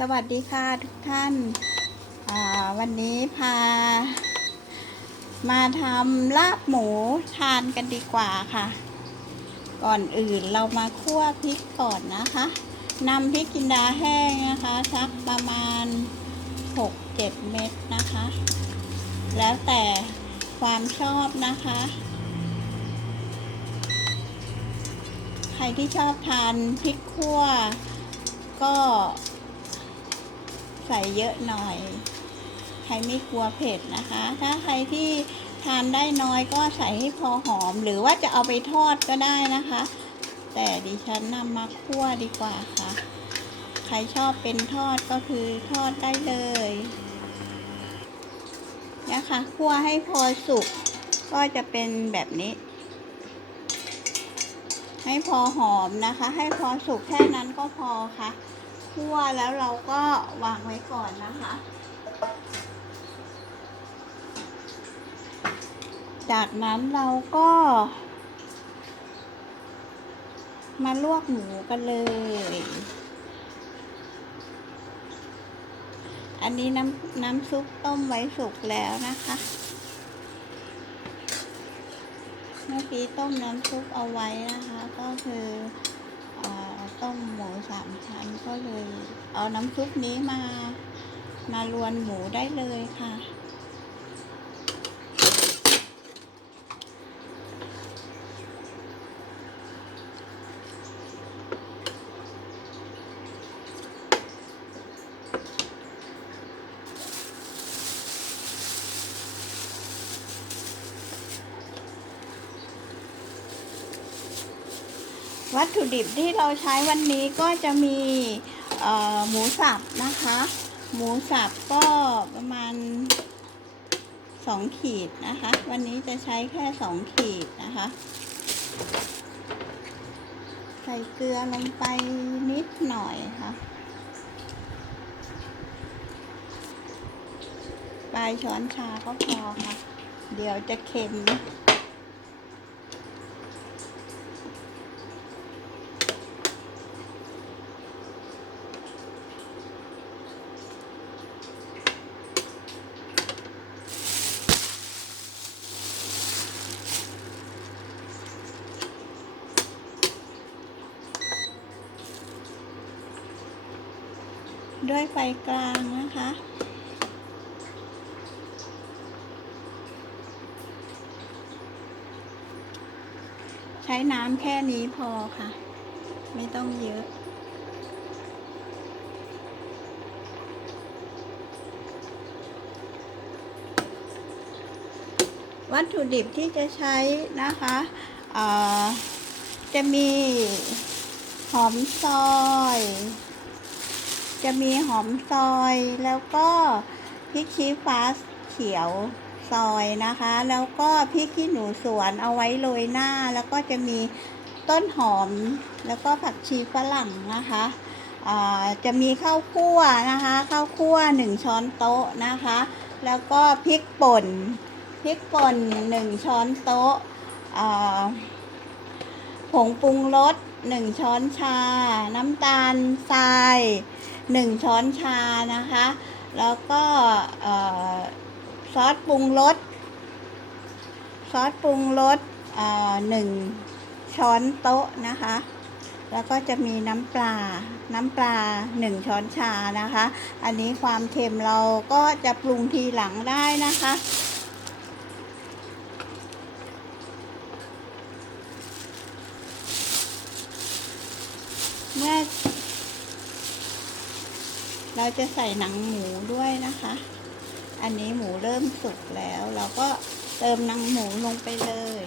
สวัสดีค่ะทุกท่านอ่าวันนี้พา มาทำลาบหมูทานกันดีกว่าค่ะ ก่อนอื่นเรามาคั่วพริกก่อนนะคะนำพริกจินดาแห้งนะคะสักประมาณ 6-7 เม็ดนะคะ แล้วแต่ความชอบนะคะ ใครที่ชอบทานพริกคั่วก็ ใส่เยอะหน่อย ใครไม่กลัวเผ็ดนะคะ ถ้าใครที่ทานได้น้อยก็ใส่ให้พอหอม หรือว่าจะเอาไปทอดก็ได้นะคะ แต่ดิฉันนำมาคั่วดีกว่าค่ะ ใครชอบเป็นทอดก็คือทอดได้เลยนะคะคั่วให้พอสุกก็จะเป็นแบบนี้ ให้พอหอมนะคะ ให้พอสุกแค่นั้นก็พอค่ะ คั่วแล้วเราก็วางไว้ก่อนนะคะ จากนั้นเราก็ มาลวกหมูกันเลย อันนี้น้ำน้ำซุปต้มไว้สุกแล้วนะคะ เมื่อกี้ต้มน้ำซุปเอาไว้นะคะ ก็คือเออ ต้มหมูสามชั้นก็เลย เอาน้ำซุปนี้มา มาลวนหมูได้เลยค่ะ วัตถุดิบที่เราใช้วันนี้ก็จะมีหมูสับนะคะ หมูสับก็ประมาณสองขีดนะคะ วันนี้จะใช้แค่สองขีดนะคะ ใส่เกลือลงไปนิดหน่อยค่ะปลายช้อนชาก็พอค่ะ เดี๋ยวจะเค็ม ด้วยไฟกลางนะคะ ใช้น้ำแค่นี้พอค่ะ ไม่ต้องเยอะวัตถุดิบที่จะใช้นะคะจะมีหอมซอย จะมีหอมซอยแล้วก็พริกชี้ฟ้าเขียวซอยนะคะ แล้วก็พริกขี้หนูสวนเอาไว้โรยหน้า แล้วก็จะมีต้นหอมแล้วก็ผักชีฝรั่งนะคะจะมีข้าวคั่วนะคะข้าวคั่วหนึ่งช้อนโต๊ะนะคะ แล้วก็พริกป่นพริกป่นหนึ่งช้อนโต๊ะผงปรุงรสหนึ่งช้อนชา น้ำตาลทราย หนึ่งช้อนชานะคะ แล้วก็ซอสปรุงรสซอสปรุงรสหนึ่งช้อนโต๊ะนะคะ แล้วก็จะมีน้ำปลา น้ำปลาหนึ่งช้อนชานะคะ อันนี้ความเค็มเราก็จะปรุงทีหลังได้นะคะเมื่อ เราจะใส่หนังหมูด้วยนะคะ อันนี้หมูเริ่มสุกแล้ว เราก็เติมหนังหมูลงไปเลย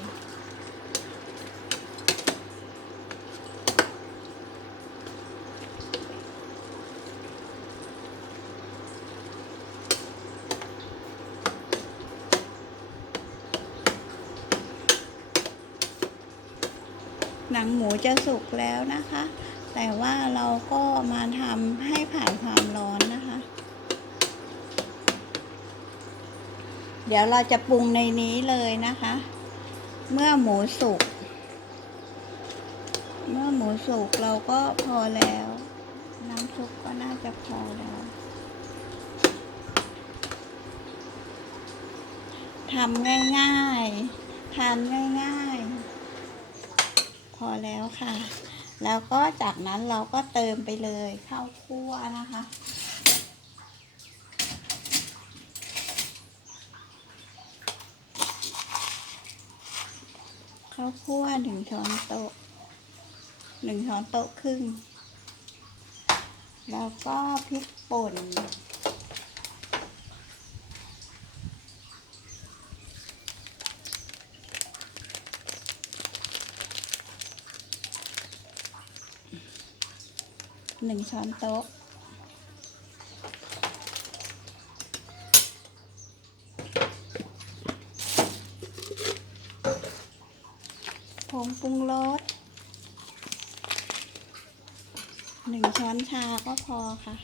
หนังหมูจะสุกแล้วนะคะ แต่ว่าเราก็มาทำให้ผ่านความร้อนนะคะ เดี๋ยวเราจะปรุงในนี้เลยนะคะ เมื่อหมูสุก เมื่อหมูสุกเราก็พอแล้ว น้ำซุปก็น่าจะพอแล้วทำง่ายๆ ทานง่ายๆ พอแล้วค่ะ แล้วก็จากนั้นเราก็เติมไปเลยข้าวคั่วนะคะ ข้าวคั่วหนึ่งช้อนโต๊ะหนึ่งช้อนโต๊ะครึ่ง แล้วก็พริกป่น หนึ่งช้อนโต๊ะ ผงปรุงรสหนึ่งช้อนชาก็พอค่ะ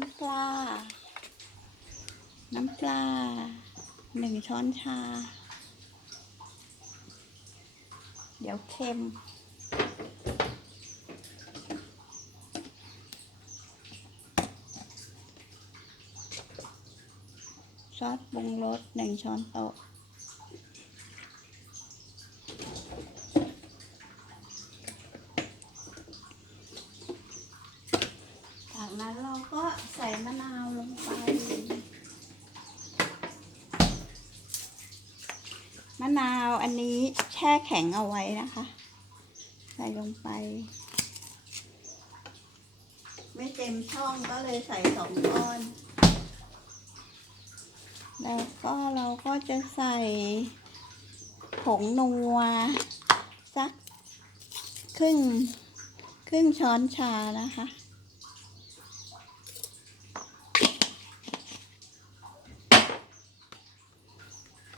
น้ำปลา น้ำปลาหนึ่งช้อนชา เดี๋ยวเค็ม ซอสปรุงรสหนึ่งช้อนโต๊ะ จาก นั้นเราก็ใส่มะนาวลงไป มะนาวอันนี้แช่แข็งเอาไว้นะคะ ใส่ลงไป ไม่เต็มช่องก็เลยใส่สองก้อน แล้วก็เราก็จะใส่ผงนัวสักครึ่งครึ่งช้อนชานะคะ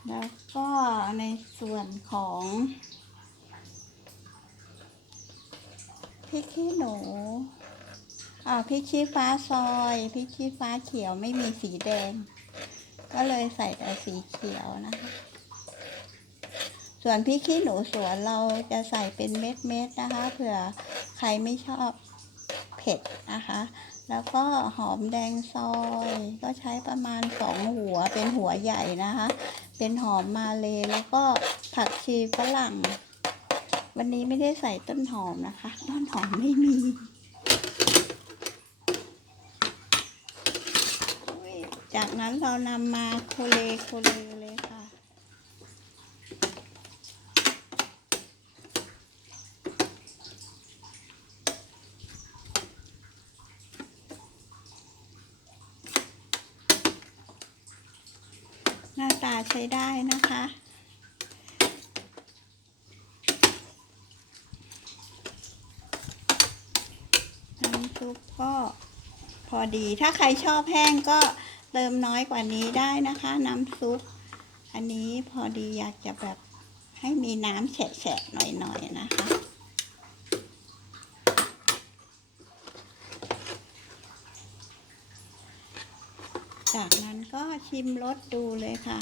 แล้วก็ในส่วนของพริกขี้หนูอ่าพริกชี้ฟ้าซอยพริกชี้ฟ้าเขียวไม่มีสีแดง ก็เลยใส่แต่สีเขียวนะคะ ส่วนพริกขี้หนูสวนเราจะใส่เป็นเม็ดๆนะคะ เผื่อใครไม่ชอบเผ็ดนะคะ แล้วก็หอมแดงซอย ก็ใช้ประมาณสองหัวเป็นหัวใหญ่นะคะ เป็นหอมมาเลยแล้วก็ผักชีฝรั่ง วันนี้ไม่ได้ใส่ต้นหอมนะคะ ต้นหอมไม่มีจากนั้นเรานำมาโคเลโคเลเลยค่ะ หน้าตา ใช้ได้นะคะ น้ำซุปก็พอดี ถ้าใครชอบแห้งก็เติมน้อยกว่านี้ได้นะคะ น้ำซุป อันนี้พอดีอยากจะแบบให้มีน้ำแฉะๆหน่อยๆนะคะจากนั้นก็ชิมรสดูเลยค่ะ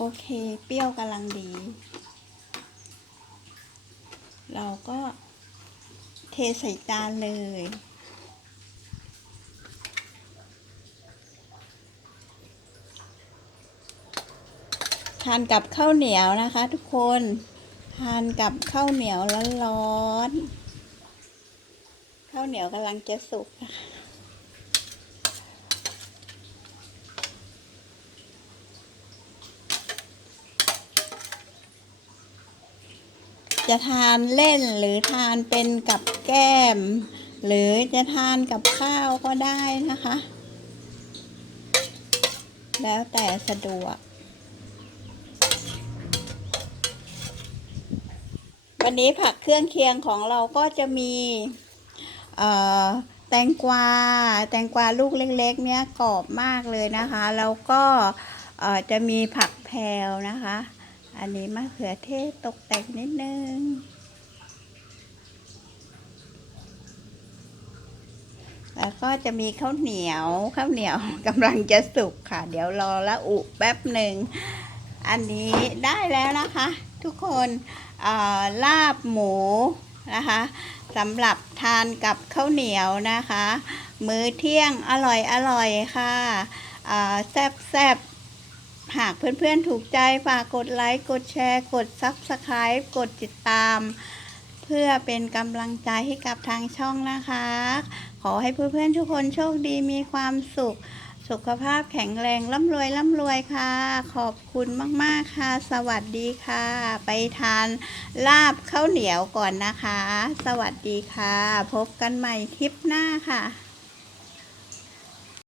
โอเค เปรี้ยวกำลังดี เราก็เทใส่จานเลย ทานกับข้าวเหนียวนะคะทุกคน ทานกับข้าวเหนียวร้อนๆ ข้าวเหนียวกำลังจะสุกนะคะ จะทานเล่นหรือทานเป็นกับแก้ม หรือจะทานกับข้าวก็ได้นะคะ แล้วแต่สะดวก วันนี้ผักเครื่องเคียงของเราก็จะมีแตงกวา แตงกวาลูกเล็ก ๆ เนี่ยกรอบมากเลยนะคะ แล้วก็จะมีผักแพรวนะคะ อันนี้มะเขือเทศตกแต่งนิดนึง แล้วก็จะมีข้าวเหนียวข้าวเหนียวกำลังจะสุกค่ะ เดี๋ยวรอละอุแป๊บหนึ่ง อันนี้ได้แล้วนะคะ ทุกคนลาบหมูนะคะสำหรับทานกับข้าวเหนียวนะคะ มื้อเที่ยงอร่อยอร่อยค่ะแซ่บแซ่บ หากเพื่อนๆถูกใจฝากกดไลค์กดแชร์ กด Subscribe กดติดตาม เพื่อเป็นกำลังใจให้กับทางช่องนะคะ ขอให้เพื่อนๆทุกคนโชคดีมีความสุข สุขภาพแข็งแรงร่ำรวยร่ำรวยค่ะ ขอบคุณมากๆค่ะ สวัสดีค่ะ ไปทานลาบข้าวเหนียวก่อนนะคะ สวัสดีค่ะ พบกันใหม่ทริปหน้าค่ะ